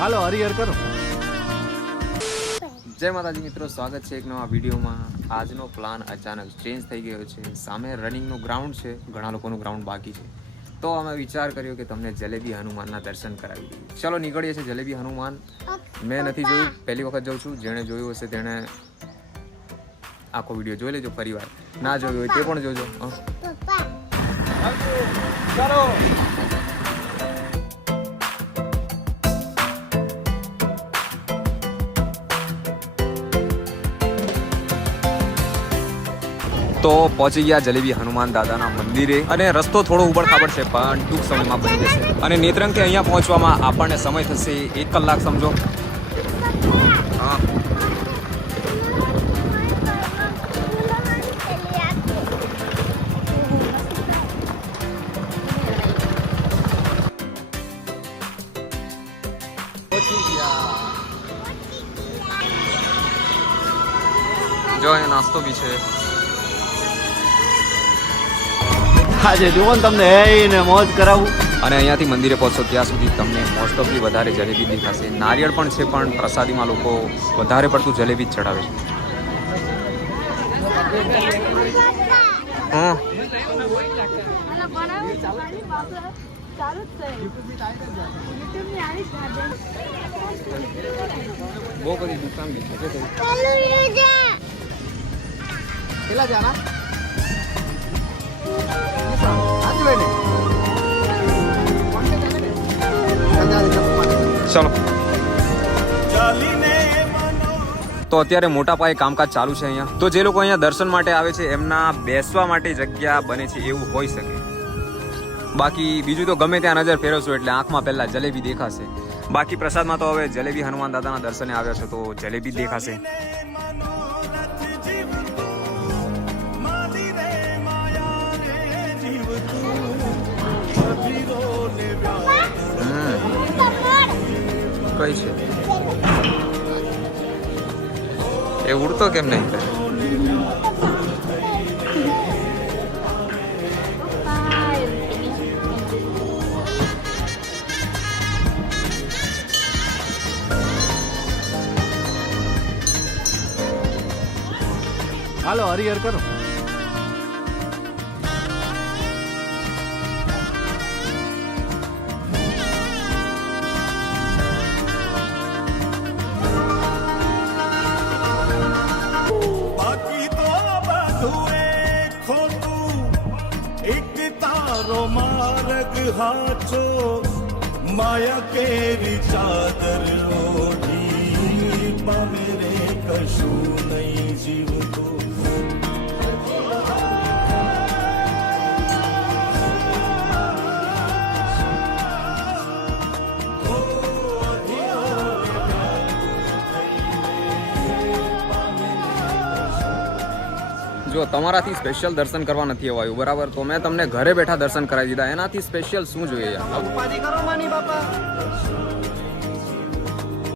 હાલો હરિહર કરો. જય માતાજી મિત્રો, સ્વાગત છે એક નવા વિડીયોમાં. આજનો પ્લાન અચાનક ચેન્જ થઈ ગયો છે. સામે રનિંગનું ગ્રાઉન્ડ છે, ઘણા લોકોનું ગ્રાઉન્ડ બાકી છે, તો અમે વિચાર કર્યો કે તમને જલેબી હનુમાનના દર્શન કરાવી દઈએ. ચલો નીકળીએ છીએ જલેબી હનુમાન. મેં નથી જોયું, પહેલી વખત જાઉં છું. જેણે જોયું હશે તેણે આખો વિડીયો જોઈ લેજો. પરિવાર ના જોયો હોય તે પણ જોજો. કરો. તો પહોંચી ગયા જલેબી હનુમાન દાદાના મંદિરે, અને રસ્તો થોડો ઉબડ-ખાબડ છે પણ ટૂંક સમયમાં બની જશે. અને નેત્રંગથી અહીંયા પહોંચવામાં આપણને સમય થશે 1 કલાક સમજો. હા, પહોંચી ગયા. જો અહીંયા નાસ્તો બી છે. આજે જુઓ ને તમને ને મોજ કરાવું. અને અહીંયાથી મંદિરે પહોંચો ત્યાં સુધી તમને મોસ્ટ ઓફલી વધારે જલેબી દેખાશે. નારિયેળ પણ છે, પણ પ્રસાદીમાં લોકો વધારે પડતું જલેબી જ ચડાવે છે. હા, બહુ બધી દુકાન બી છે. કેટલા જાના? ચલો. તો અત્યારે મોટા પાયે કામકાજ ચાલુ છે અહીંયા. તો જે લોકો અહીંયા દર્શન માટે આવે છે એમના બેસવા માટે જગ્યા બને છે એવું હોઈ શકે. બાકી બીજું તો ગમે ત્યાં નજર ફેરવશો એટલે આંખમાં પહેલા જલેબી દેખાશે. બાકી પ્રસાદમાં તો હવે જલેબી હનુમાન દાદાના દર્શને આવ્યા છો તો જલેબી દેખાશે. કઈ છે એ ઉડતો કેમ નહીં? હાલો હરિહર કરો. मार्ग हाचो माया केरी चादर ओढ़ी मेरे कशु नहीं जीव तो જો તમારાથી સ્પેશિયલ દર્શન કરવા નથી અવાયું બરાબર, તો મેં તમને ઘરે બેઠા દર્શન કરાવી દીધા. એનાથી સ્પેશિયલ શું જોઈએ યાર? ઉપાધિ કરો માની બાપા.